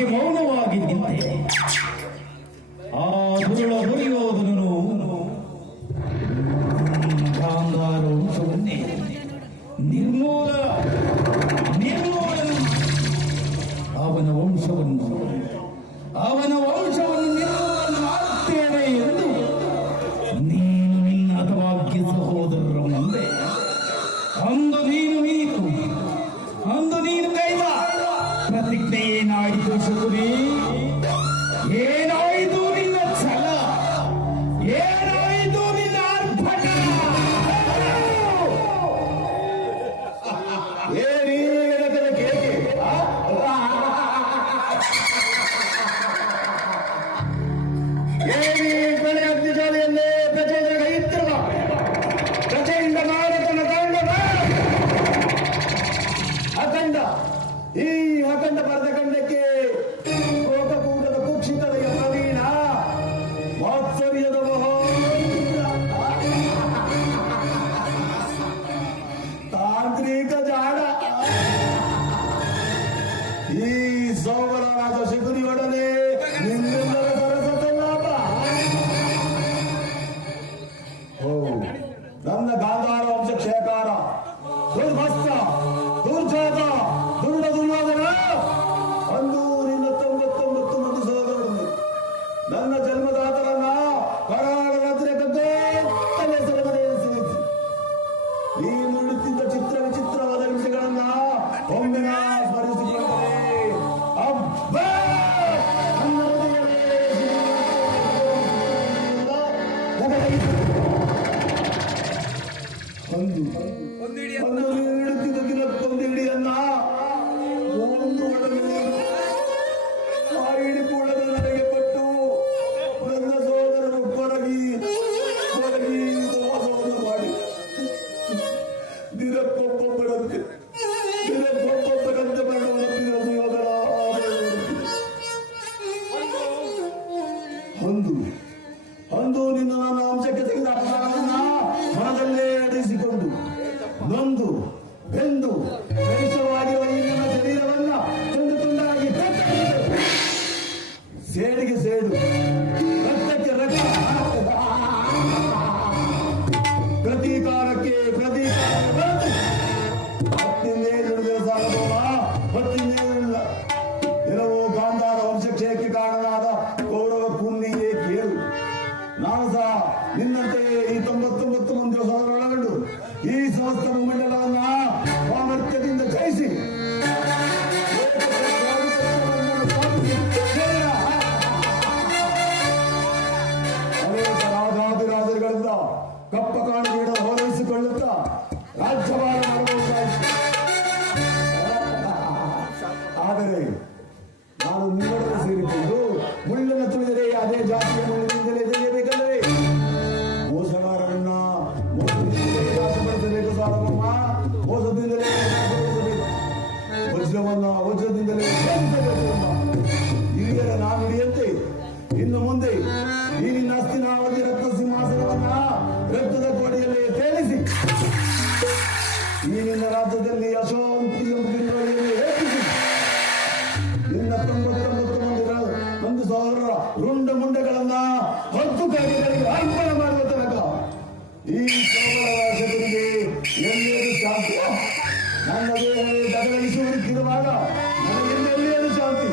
ಏಕೆ ಮೌನವಾಗಿ ನಿಂತೆ? ಆ ದುರುಳ ದುರ್ಯೋಧನನು ಗಾಂಧಾರ ವಂಶವನ್ನೇ ನಿರ್ಮೂಲ ಅವನ ವಂಶವನ್ನು ನಿರ್ಮೂಲನೆ ಮಾಡುತ್ತೇನೆ ಎಂದು ನೀನು ನಿನ್ನ ಹತಭಾಗ್ಯ ಸಹೋದರರ ಮುಂದೆ ಅಂದು ನೀನು ಕೈದ ಪ್ರತಿಜ್ಞೆ ಏನಾಯಿತು ಶಕುನಿ? ಏನಾಯಿತು ನಿನ್ನ ಛಲ? ಏನಾಯಿತು ನಿನ್ನ ಅರ್ಪಟ? ಬೆಳೆ ಅಗ್ನಿಜಾಲೆಯಲ್ಲೇ ಪ್ರಜೆಗಳ ಕೈತ್ತಿರುವ ಪ್ರಜೆಯಿಂದ ಮಾರತನ ತಾಂಡವ ಅಖಂಡ. ಈ ಅಖಂಡ ಭರತಖಂಡಕ್ಕೆ ಲೋಕಕೂಟದ ಕುಕ್ಷಿತತೆಯ ಪ್ರವೀಣ ವಾತ್ಸರ್ಯದ ತಾಂತ್ರಿಕ ಜಾಡ ಈ ಸೋಮರಾಜ ಶಕುನಿಯೊಡನೆ ನಿಮ್ಮೆಲ್ಲರ ಸರಸತಲ್ಲಾಪ. ನನ್ನ ಗಾಂಧಾರ ವಂಶ ಕ್ಷಯಕಾರ ದುರ್ಭಸ್ತ ದುರ್ಜಾತ ದುರ್ಡ ದುರ್ಯೋಧನ ಅಂದು ನಿನ್ನ 99 ಮಂದಿ ಸಹೋದರರನ್ನು ನನ್ನ ಜನ್ಮದಾತರನ್ನ ಕರಾಳ ರಾತ್ರಿ ಕಗ್ಗತ್ತಲೆ ಸೆರೆಮನೆಯಲ್ಲಿ ಸೇರಿಸಿ ನೀನು ಇಡುತ್ತಿದ್ದ ಚಿತ್ರ ವಿಚಿತ್ರವಾದ ವಿಷಯಗಳನ್ನ ಒಮ್ಮೆ ಸ್ಮರಿಸಿಕೊಂಡರೆ ಅಬ್ಬಾ ಇಡುತ್ತಿದ್ದ ದಿನಕ್ಕೊಂದು ಇಡಿಯನ್ನ ಒಂದು ಒಳಗೆ ಆ ಇಡಿಪುಳದ ನನಗೆ ಕೊಟ್ಟು ನನ್ನ ಸೋದರರು ಕೊರಗಿ ಉಪವಾಸವನ್ನು ಮಾಡಿ ದಿನಕ್ಕೊಬ್ಬೊಬ್ಬರಂತೆ ಮರಣವನ್ನಿರೋದು ಯೋಗರ ಅಂದು ನಿನ್ನ ನನ್ನ ಅಂಶಕ್ಕೆ ತೆಗೆದ ಅಪರಾಧವನ್ನ ಮನದಲ್ಲೇ ಅಡಿಸಿಕೊಂಡು ನೊಂದು ಬೆಂದು ಶ್ರೇಷ್ಠವಾಗಿರುವ ಈ ನನ್ನ ಶರೀರವನ್ನ ತುಂಡು ತುಂಡಾಗಿ ಸೇಡಿಗೆ ಸೇಡು ರಕ್ತಕ್ಕೆ ರಕ್ತ ಪ್ರತೀಕಾರಕ್ಕೆ ಪ್ರತೀಕಾರ ಹತ್ತಿಂದೇನಿಲ್ಲ ಸಾಲಬೋಣ ಹತ್ತಿಂದೇನಿಲ್ಲ ಕೆಲವು ಗಾಂಧಾರ ವಂಶಕ್ಷಯಕ್ಕೆ ಕಾರಣನಾದ ಕೌರವ ಕುನ್ನಿಗೆ ಕೇಳು. ನಾನು ಸಹ ನಿನ್ನಂತೆಯೇ ಈ 99 ಮಂದಿ ಸಹೋದರರೊಳಗೊಂಡು ಈ ಸಮಸ್ತ ಭೂಮಂಡಲವನ್ನ ಸಾಮರ್ಥ್ಯದಿಂದ ಜಯಿಸಿ ಅನೇಕ ರಾಜಾದಿರಾಜರುಗಳಿಂದ ಕಪ್ಪ ಕಾಣಿಕೆಯನ್ನು ಹೋಲೈಸಿಕೊಳ್ಳುತ್ತಾ ರಾಜ್ಯಭಾರ ಮಾಡಬಹುದಾಯಿತು. ಆದರೆ ನಾನು ನಿನ್ನೊಡನೆ ಸೇರಿಕೊಂಡು ಮುಳ್ಳನ್ನು ತುಳಿದರೆ ಅದೇ ಜಾತಿಯ ಮುಳ್ಳಿನಿಂದಲೇ ತಿಳಿಯಬೇಕಲ್ಲವೇ? ಮೋಸಗಾರರನ್ನ ಮೋಸದಿಂದಲೇ ನಾಶಪಡಿಸಬೇಕು ಸಾಲವಮ್ಮ, ಮೋಸದಿಂದಲೇ ನಾಶಪಡಿಸಬೇಕು. ವಜ್ರದಿಂದಲೇ ಹಿರಿಯರ ನಾನು ಹಿಡಿಯಂತೆ ಇನ್ನು ಮುಂದೆ ಈ ನಿನ್ನ ಅಸ್ಥಿನಾವಧಿ ರಕ್ತ ಸಿಂಹಾಸನವನ್ನ ರಕ್ತದ ಕೋಟೆಯಲ್ಲಿ ತೇಲಿಸಿ ಈ ನಿನ್ನ ರಾಜ್ಯದಲ್ಲಿ ಅಶಾಂತಿ ಎಂಬುದನ್ನು ಹೆಚ್ಚಿಸಿ ನಿನ್ನ 99 ಮಂದಿ ಸಹೋದರರ ರುಂಡ ಮುಂಡಗಳನ್ನ 10 ಕೈಗಳಿಗೆ ಅರ್ಪಣೆ ಮಾಡುವ ತನಕ ಈ ಶಕುನಿಗೆ ಎಲ್ಲಿಯದು ಶಾಂತಿ? ನನ್ನ ದೇಹವೇ ದಗಲಿಸುವುದಕ್ಕಿರುವಾಗ ನನಗೆಲ್ಲೆಲ್ಲಿಯದು ಶಾಂತಿ?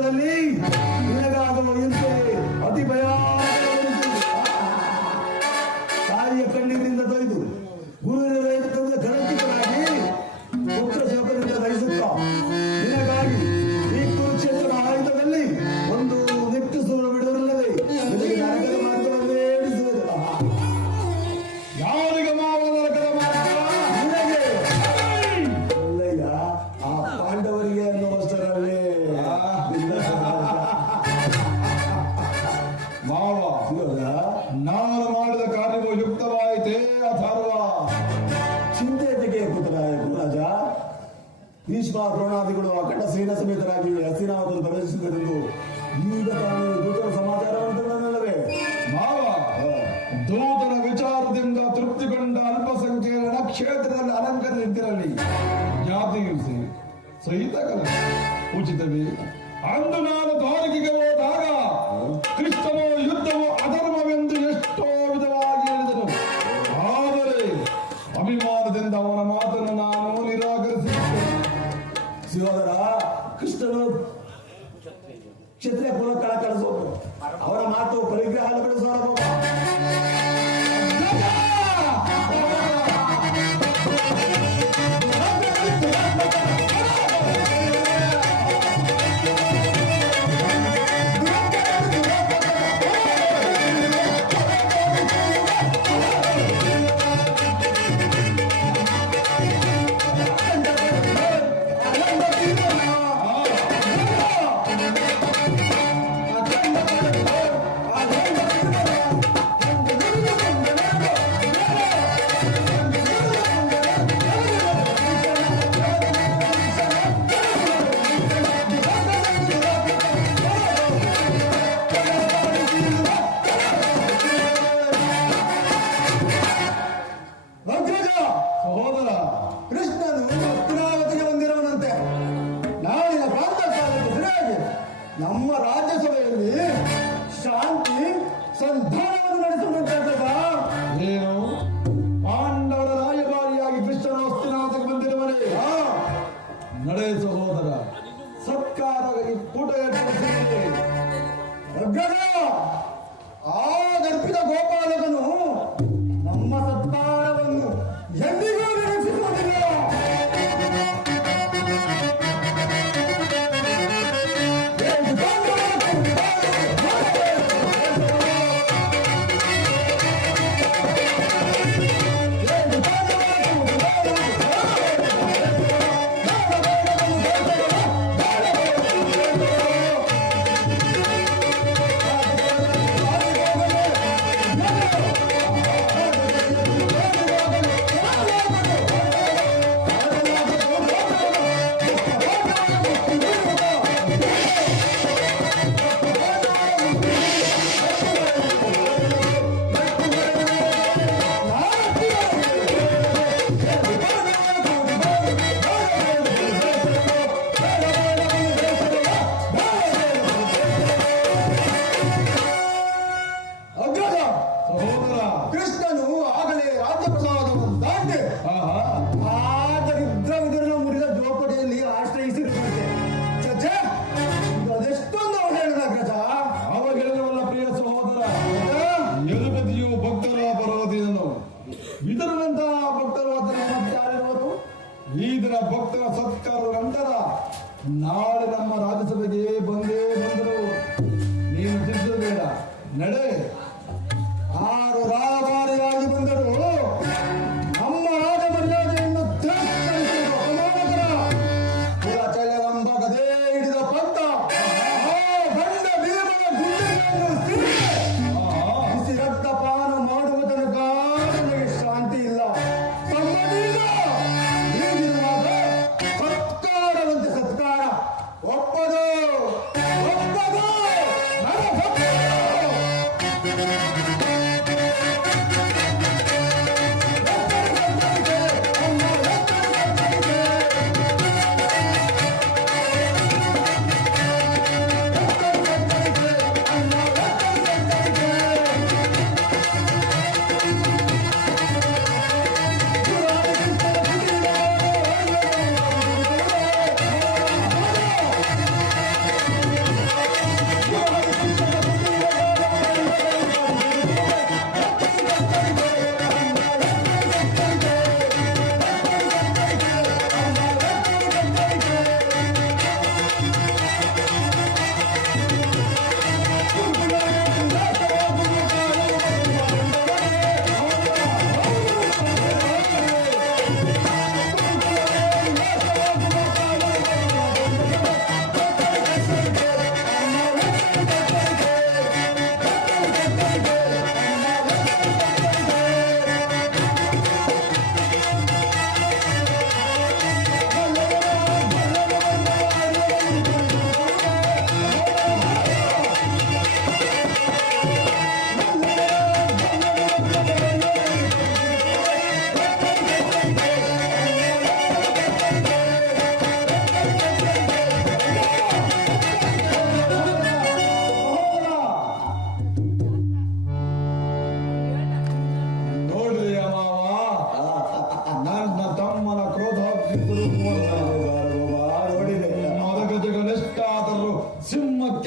ಯುಗದಲ್ಲಿ ನಿನಗಾಗುವ ಹಿಂಸೆ ಅತಿ ಭಯಾನಕ. ತಾಯಿಯ ಕಣ್ಣೀರಿನಿಂದ ತೊಯ್ದು ಗುರುವಿನ ತಂದ ಗಣತಿಕರಾಗಿ ಪುತ್ರ ಶೋಕದಿಂದ ದಹಿಸುತ್ತ ನಿನಗಾಗಿ ಈ ಕುರುಕ್ಷೇತ್ರದ ಆಯುಧದಲ್ಲಿ ಒಂದು ನಿಟ್ಟುಸುರ ಬಿಡುವುದಿಲ್ಲದೆ ನಿನಗೆ ನರಕದ ಮಾರ್ಗವನ್ನೇ ಇಡಿಸುವುದು. ಯಾರಿಗೆ ಮಾವ ನರಕದ ಮಾರ್ಗ? ನಿನಗೆ ಅಲ್ಲಯ್ಯ, ಆ ಪಾಂಡವರಿಗೆ ಅನ್ನುವಷ್ಟರಲ್ಲಿ ಮಾವ, ಇವಾಗ ನಾನು ಮಾಡಿದ ಕಾರ್ಯವು ಯುಕ್ತವಾಯಿತೇ ಅಥರ್ವ? ಚಿಂತೆ ತೆಗೆ ಪುತ್ರರಾಯ ರಾಜ. ಭೀಷ್ಮ ದ್ರೋಣಾದಿಗಳು ಅಖಂಡ ಸೇನಾ ಸಮೇತರಾಗಿ ಹಸ್ತಿನಾವತನ್ನು ಪ್ರವೇಶಿಸಬೇಕೆಂದು ಈಗ ತಾನೇ ದೂತರ ಸಮಾಚಾರವನ್ನು ತಂದನಲ್ಲವೇ? ಮಾವ, ದೂತನ ವಿಚಾರದಿಂದ ತೃಪ್ತಿಗೊಂಡ ಅಲ್ಪಸಂಖ್ಯೆಯ ಕ್ಷೇತ್ರದಲ್ಲಿ ಅಲಂಕಾರ ನಿಂತಿರಲಿ ಜಾತಿ ಹಿಂಸೆ ಸಹಿತ ಕಲ ಉಚಿತವೇ. ಅಂದು ನಾನು ದ್ವಾರಕೆಗೆ ಹೋದಾಗ ಕೃಷ್ಣನು ಯುದ್ಧವು ಅಧರ್ಮವೆಂದು ಎಷ್ಟೋ ವಿಧವಾಗಿ ಹೇಳಿದನು. ಆದರೆ ಅಭಿಮಾನದಿಂದ ಅವನ ಮಾತನ್ನು ನಾನು ನಿರಾಕರಿಸಿದ್ದೆ. ಶಿವಧರ, ಕೃಷ್ಣನು ಕ್ಷತ್ರಿಯ ಕುಲ ಕಳಕಳಿಸೋದು ಅವರ ಮಾತು ಪರಿಗ್ರಹ ಬೆಳೆಸೋಣ. ಸಹೋದರ, ಕೃಷ್ಣನು ಹಸ್ತಿನಾವತಿಗೆ ಬಂದಿರುವನಂತೆ. ನಾಳಿನ ಪ್ರಾತಃಕಾಲಕ್ಕೆ ಸರಿಯಾಗಿ ನಮ್ಮ ರಾಜ್ಯಸಭೆಯಲ್ಲಿ ಶಾಂತಿ ಸಂಧಾನವನ್ನು ನಡೆಸುವಂತೆ. ಏನು ಪಾಂಡವರ ರಾಯಭಾರಿಯಾಗಿ ಕೃಷ್ಣನ ಹಸ್ತಿನಾವತಿಗೆ ಬಂದಿರುವನೇ? ನಡೆ ಸಹೋದರ, ಸತ್ಕಾರ ಕೂಟ ಏರ್ಪಡಿಸಿದೆ. ಆ ಗರ್ಭಿತ ಗೋಪಾಲಕನು ನಮ್ಮ ಸತ್ಕಾರವನ್ನು ಎಂದಿಗೂ ನಿರೀಕ್ಷಿಸುವುದಿಲ್ಲ.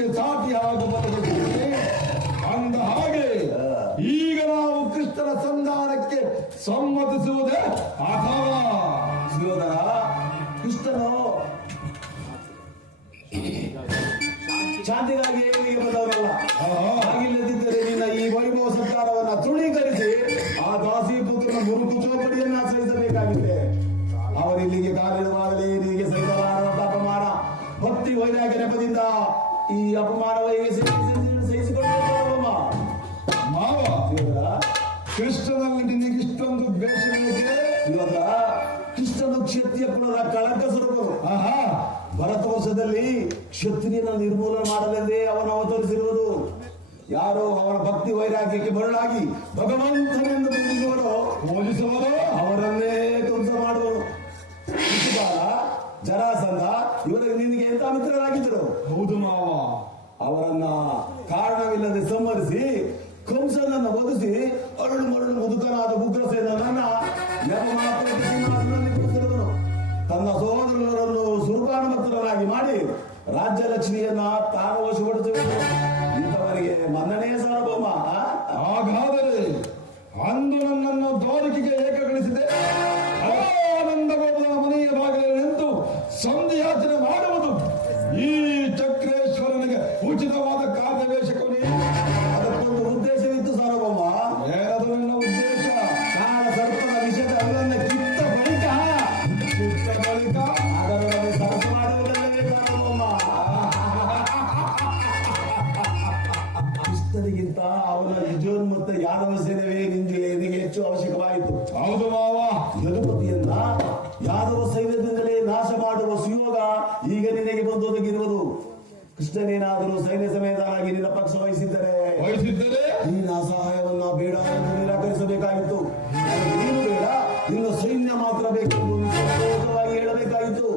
ಅದಕ್ಕೆ ಸಾಟಿಯಾಗಿ ಬದಲಿಸಿದೆ. ಅಂದ ಹಾಗೆ ಈಗ ನಾವು ಕೃಷ್ಣನ ಸಂಧಾನಕ್ಕೆ ಸಮ್ಮತಿಸುವುದೇ ಅಥವಾ ಸುಯೋಧನ, ಕೃಷ್ಣನು ಶಾಂತಿಗಾಗಿ ಇಲ್ಲಿಗೆ ಬಂದವರಲ್ಲ. ಹಾಗಿಲ್ಲದಿದ್ದರೆ ನಿನ್ನ ಈ ವೈಭವ ಸರ್ಕಾರವನ್ನ ತೃಣೀಕರಿಸಿ ಆ ದಾಸಿ ಪುತ್ರನ ಮುರುಕು ಚೌಕಡಿಯನ್ನ ಆಚರಿಸಬೇಕಾಗಿದೆ. ಅವರಿಲ್ಲಿಗೆ ಕಾಲಿಡುವಾಗಲೇ ನಿನಗೆ ಸಹಿಸಲಾರದ ಅಪಮಾನ, ಭಕ್ತಿ ವೈರಾಗ್ಯ ನೆಪದಿಂದ ಈ ಅಪಮಾನವೇ ಸಹಿಸಿಕೊಳ್ಳುವ ಮಾವ, ಕೃಷ್ಣನಲ್ಲಿ ನಿನಗಿಷ್ಟೊಂದು ದ್ವೇಷವೇಕೆ? ಇವಾಗ ಕೃಷ್ಣನು ಕ್ಷತ್ರಿಯ ಕುಲದ ಕಳಂಕ ಸ್ವರೂಪರು. ಆಹಾ, ಭರತ ವರ್ಷದಲ್ಲಿ ಕ್ಷತ್ರಿಯನ ನಿರ್ಮೂಲನೆ ಮಾಡಲೆಂದೇ ಅವನು ಅವತರಿಸಿರುವುದು. ಯಾರೋ ಅವನ ಭಕ್ತಿ ವೈರಾಗ್ಯಕ್ಕೆ ಮರಳಾಗಿ ಭಗವಂತನೆಂದು ಪೂಜಿಸುವರು ಅವರನ್ನೇ ಧ್ವಂಸ ಮಾಡುವರು. ಶಿಶುಪಾಲ, ಜರಾಸಂಧ ಇವರಿಗೆ ನಿನಗೆ ಎಂತ ಮಿತ್ರರಾಗಿದ್ದರು? ಹೌದು ಮಾವ. ಅವರನ್ನ ಕಾರಣವಿಲ್ಲದೆ ಸಂಹರಿಸಿ ಕಂಸನನ್ನು ವಧಿಸಿ ಅರಳು ಮರಳು ಮುದುಕನಾದ ಉಗ್ರಸೇನನ್ನ ಸಿಂಹಾಸನದಲ್ಲಿ ಕುಳಿತಿರುವನು. ತನ್ನ ಸಹೋದರರನ್ನು ಸುರಪಾನಮತ್ತರನ್ನಾಗಿ ಮಾಡಿ ರಾಜ್ಯ ಲಕ್ಷ್ಮಿಯನ್ನ ತಾನು ವಶಪಡಿಸಬೇಕು. ಇಂಥವರಿಗೆ ಮನ್ನಣೆ ಸಾರ್ವಭೌಮ. ಹಾಗಾದರೆ ಅಂದು ನನ್ನನ್ನು ದ್ವಾರಕಿಗೆ ಏಕಗೊಳಿಸಿದೆ. ಆನಂದಗೋಪದ ಮನೆಯ ಬಾಗಿಲಲ್ಲಿ ನಿಂತು ಸಂಧಿಯಾಚನೆ ಮಾಡುವುದು ಈ ಚಕ್ರೇಶ್ವರನಿಗೆ ಉಚಿತವಾದ ಕಾರ್ಯವೇಶಕವೇ. ಅದಕ್ಕೊಂದು ಉದ್ದೇಶವಿತ್ತು ಸಾರ್ವಭೌಮ. ಏನದು ನನ್ನ ಉದ್ದೇಶ? ಕಾಲ ಸರ್ಪದ ವಿಷದ ಅವರನ್ನ ಕಿತ್ತ ಬಳಿಕ ಅದರೊಡನೆ ಸರಸ ಮಾಡುವುದಲ್ಲವೇ ಸಾರ್ವಭೌಮ. ಕೃಷ್ಣನಿಗಿಂತ ಅವನ ನಿಜೋನ್ಮತ್ತ ಯಾದವ ಸೇನೆವೇ ನಿನಗೆ ಹೆಚ್ಚು ಅವಶ್ಯಕವಾಯಿತು. ಹೌದು ಮಾವ. ಯದುಪತಿಯನ್ನ ಯಾದವ ಸೈನ್ಯದಿಂದಲೇ ನಾಶ ಮಾಡುವ ಸುಯೋಗ ಈಗ ನಿನಗೆ ಬಂದೊದಗಿರುವುದು. ಕೃಷ್ಣನೇನಾದರೂ ಸೈನ್ಯ ಸಮೇತನಾಗಿ ನಿನ್ನ ಪಕ್ಷ ವಹಿಸಿದ್ದರೆ ನೀನ ಸಹಾಯವನ್ನ ಬೇಡ ಎಂದು ನಿರಾಕರಿಸಬೇಕಾಗಿತ್ತು. ನೀನು ಬೇಡ, ನಿನ್ನ ಸೈನ್ಯ ಮಾತ್ರ ಬೇಕೆಂದು ಸಂತೋಷವಾಗಿ ಹೇಳಬೇಕಾಗಿತ್ತು.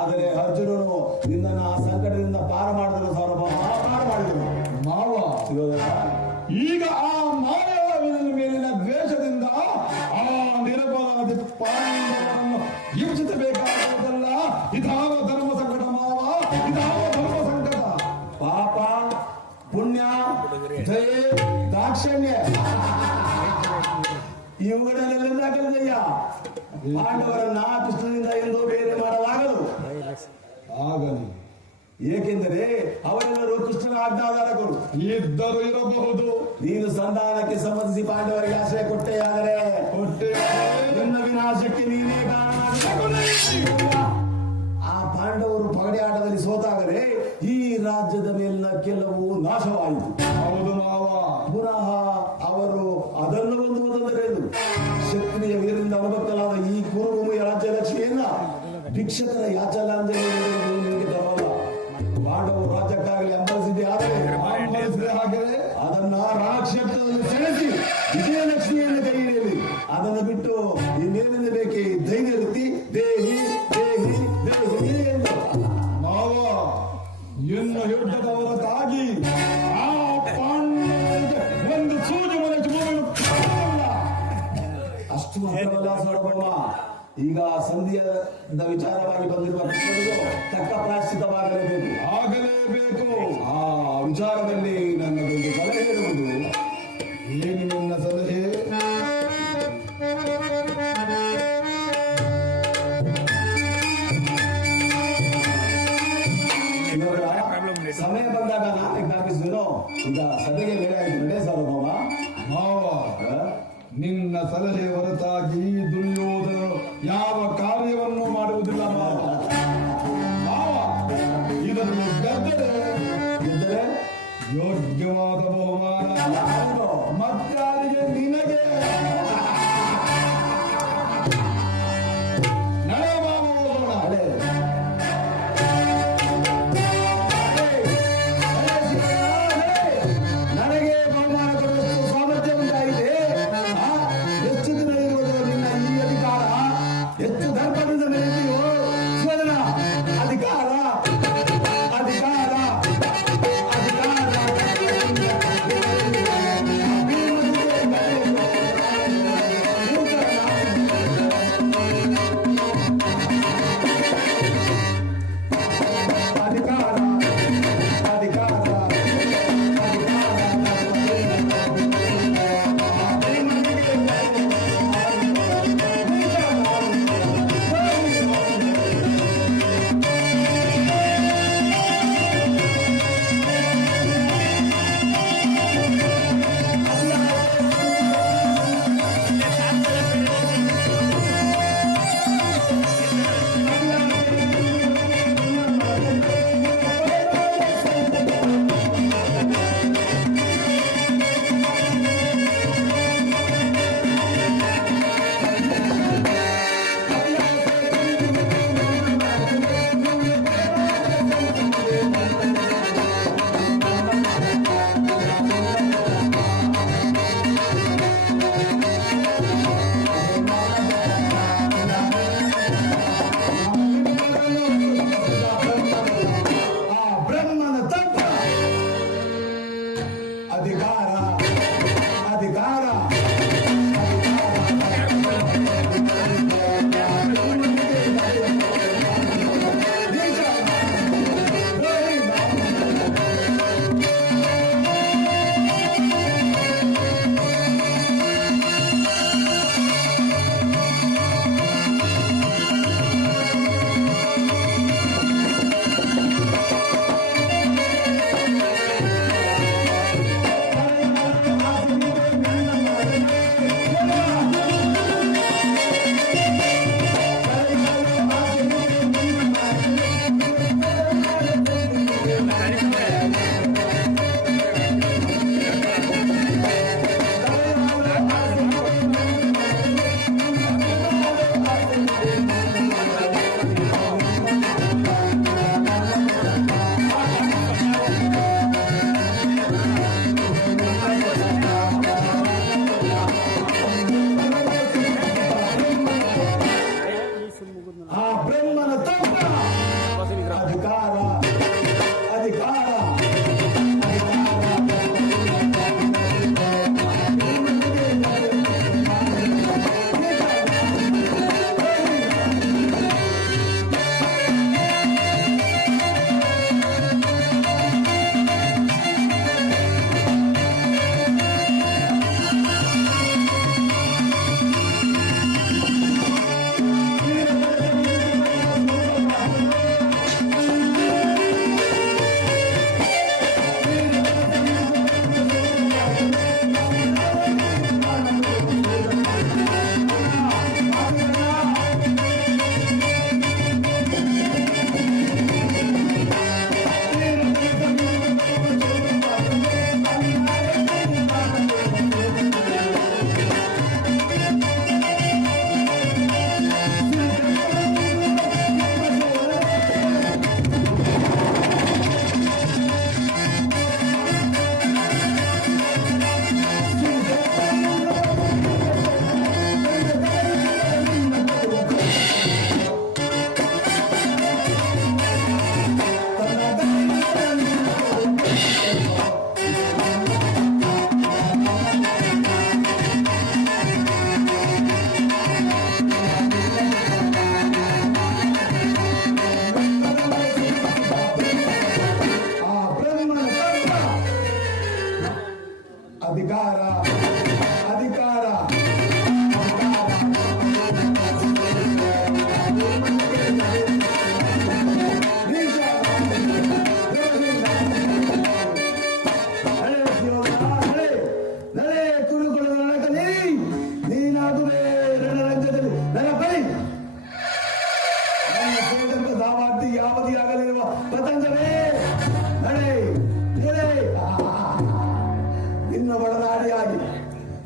ಆದರೆ ಅರ್ಜುನನು ನಿನ್ನನ್ನು ಆ ಸಂಕಟದಿಂದ ಪಾರ ಮಾಡಿದನು ಸಾರ್ವಭೌಮ, ಪಾರ ಮಾಡಿದನು ಮಾವ. ಈಗ ಆ ಮಾನವನ ಮೇಲಿನ ದ್ವೇಷದಿಂದ ಆ ನಿರಪರಾಧ ಪಾಂಡವರನ್ನು ಹಿಂಸಿಸಬೇಕಾಗುವುದಲ್ಲ. ಇದಾವ ಧರ್ಮ ಸಂಕಟ ಮಾವ, ಇದಾವ ಧರ್ಮ ಸಂಕಟ. ಪಾಪ, ಪುಣ್ಯ, ದಯೆ, ದಾಕ್ಷಣ್ಯ ಇವುಗಳನ್ನೆಲ್ಲ ಕಲಿದಯ್ಯ. ಪಾಂಡವರನ್ನ ಕೃಷ್ಣನಿಂದ ಎಂದು ಬೇರೆ ಮಾಡಲಾಗದು. ಆಗಲಿ. ಏಕೆಂದರೆ ಅವರೆಲ್ಲರೂ ಕೃಷ್ಣನ ಆಜ್ಞಾಧಾರಕರು ಇದ್ದರೂ ಇರಬಹುದು. ನೀನು ಸಂಧಾನಕ್ಕೆ ಸಂಬಂಧಿಸಿ ಪಾಂಡವರಿಗೆ ಆಶ್ರಯ ಕೊಟ್ಟೆಯಾದರೆ ನಿನ್ನ ವಿನಾಶಕ್ಕೆ ನೀನೇ ಕಾರಣ. ಆ ಪಾಂಡವರು ಪಗಡೆ ಆಟದಲ್ಲಿ ಸೋತಾಗಲೇ ಈ ರಾಜ್ಯದ ಮೇಲಿನ ಕೆಲವು ನಾಶವಾಯಿತು. ಹೌದು ಮಾವ. ಪುನಃ ಅವರು ಅದನ್ನು ಹೊಂದುವುದೆಂದರೇನು? ಕ್ಷತ್ರಿಯ ವೀರರಿಂದ ಅನುಭಕ್ತಲಾದ ಈ ಕುರುಭೂಮಿಯ ರಾಜ್ಯ ಲಕ್ಷ್ಮಿಯನ್ನ ಭಿಕ್ಷಕರ ಯಾಚಲಾಂಜಲಿ ನಿಮಗೆ ತರಲ್ಲ. ಪಾಂಡವರು ರಾಜ್ಯಕ್ಕಾಗಲಿ ಅಂಬಲಿಸಿದೆ ಆದರೆ ಅದನ್ನ ರಾಕ್ಷಸದಲ್ಲಿ ಸೆಳೆಸಿ ವಿಜಯಲಕ್ಷ್ಮಿಯನ್ನು ಕೈ ಹಿಡಿಯಲಿ. ಅದನ್ನು ಬಿಟ್ಟು ಈ ಮೇಲಿನ ಬೇಕೆ ಧೈರ್ಯ ವೃತ್ತಿ ದೇಹಿ ದೇಹಿ ದೇಹಿ ಎಂದು ಮಾವ, ಇನ್ನು ಯುದ್ಧದವರ ತಾಗಿ ಆ ಪಾಂಡವರಿಗೆ ಒಂದು ಸೂಜು ಮನೆ ಅಷ್ಟು ಮಾತ್ರವಲ್ಲ ಸಾರ್ವಭೌಮ. ಈಗ ಸಂಧಿಯದ ವಿಚಾರವಾಗಿ ಬಂದಿರುವ ಕೃಷ್ಣನಿಗೂ ತಕ್ಕ ಪ್ರಾಶ್ಚಿತವಾಗಲೇಬೇಕು. ಆಗಲೇಬೇಕು. ಆ ವಿಚಾರದಲ್ಲಿ ನನ್ನದೊಂದು ಸಲಹೆ ಇರುವುದು. ಏನು ನನ್ನ ಸಲಹೆ? ಸಮಯ ಬಂದಾಗ ನಾನೇ ಜ್ಞಾಪಿಸಿದ್ರು. ಈಗ ಸಭೆಗೆ ಬೇರೆ ಆಯ್ತು. ನಡೆ ಸಾರ್ವಭೌಮ. ಮಾವ, ನಿನ್ನ ಸಲಹೆ ಹೊರತಾಗಿ ದುರ್ಯೋಧನ ಯಾವ ಕಾರ್ಯವನ್ನು ಮಾಡುವುದಿಲ್ಲ ಮಾವ. ಮಾವ, ಇದನ್ನು ಗೆದ್ದರೆ ಯೋಗ್ಯವಾದ ಬಹುಮಾನ ಮತ್ತಾರಿಗೆ ನಿನಗೆ. ನಡೆ ಮಾವ, ಹೋಗೋಣ. ನನಗೆ ಬಹುಮಾನ ಕೊಡುವಷ್ಟು ಸಾಮರ್ಥ್ಯ ಉಂಟಾಗಿದೆ. ಎಷ್ಟು ದಿನ ಇರುವುದು ನಿನ್ನ ಈ ಅಧಿಕಾರ? ಎಷ್ಟು ದರ್ಪಣದ ಮೇಲೆಯೋ ಸ್ವರ್ಣ ಅಧಿಕಾರ ಅಧಿಕಾರ ಅಧಿಕಾರ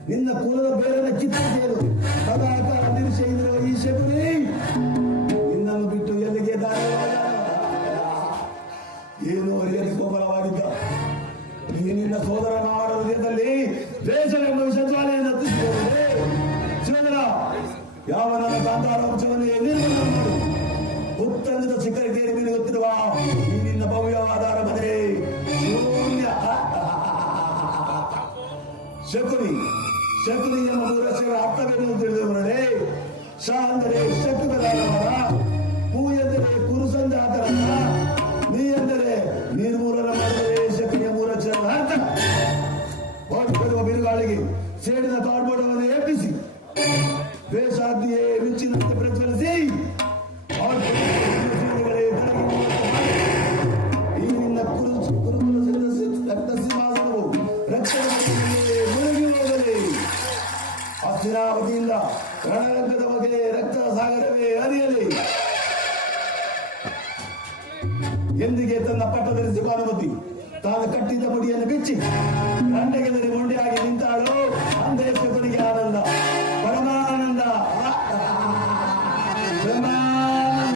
ನಿನ್ನ ಕುಲದ ಬೇರನ್ನ ಕಿತ್ತೇನು ಸದಾಕಾಲ ನಿರೀಕ್ಷೆಯಿರುವ ಈ ಶಕುನಿ ನಿನ್ನನ್ನು ಬಿಟ್ಟು ಎಲ್ಲಿಗೆ ದಾರಿ ಏನು ಅರಿಯದೆ ಕೋಮಲವಾಗಿದ್ದ ನೀ ನಿನ್ನ ಸೋದರನ ಹೃದಯದಲ್ಲಿ ದ್ವೇಷವೆಂಬ ವಿಷಜ್ವಾಲೆಯನ್ನು ಹತ್ತಿಸಿದ್ದೇವೆ. ಶಿವನ ಯಾವ ನನ್ನ ಕಾಂತಾರ ವಂಶವನ್ನು ನಿರ್ಮೂಲನೆ ಮಾಡು. ಉತ್ತಂಗದ ಶಿಖರಕ್ಕೇರಿ ಮೇಲೆ ಗೊತ್ತಿರುವ ಈ ನಿನ್ನ ಭವ್ಯವಾದ ಅರಮನೆ ಶೂನ್ಯ. ಶಕುನಿ ಶಕುನಿ ಎಂಬ ಮೂರಕ್ಷರ ಅರ್ಥವೇನು ತಿಳಿದವರೇ. ಶ ಅಂದರೆ ಶಕುನವರ, ಪೂ ಎಂದರೆ ಕುರುಸಂಜಾತರನ್ನ, ನೀ ಎಂದರೆ ನಿರ್ಮೂಲನ ಮಾಡಿದರೆ ಶಕುನಿಯ ಮೂರಕ್ಷರದ ಅರ್ಥ. ಬರುವ ಬಿರುಗಾಳಿಗೆ ಸೇಡಿನ ತಾಡ್ಬೋಟವನ್ನು ಎಬ್ಬಿಸಿ ದ್ವೇಷಾಗ್ನಿಯೇ ಮಿಂಚಿನಂತೆ ಪ್ರಜ್ವಲಿಸಿ ಈ ನಿನ್ನ ಕುರುಕುಲ ರಕ್ತ ಸಿಂಹಾಸನವು ರಕ್ತದ ಮುಳುಗಿ ಹೋಗಲಿ. ಅಸ್ಥಿರಾವತಿಯಿಂದ ರಣರಂಗದ ಬಗೆ ರಕ್ತ ಸಾಗರವೇ ಹರಿಯಲಿ. ಎಂದಿಗೆ ತನ್ನ ಪಟ್ಟ ಧರಿಸಿ ಭಾನುಮತಿ ತಾನು ಕಟ್ಟಿದ್ದ ಮುಡಿಯನ್ನು ಬಿಚ್ಚಿ ದಂಡೆಗೆ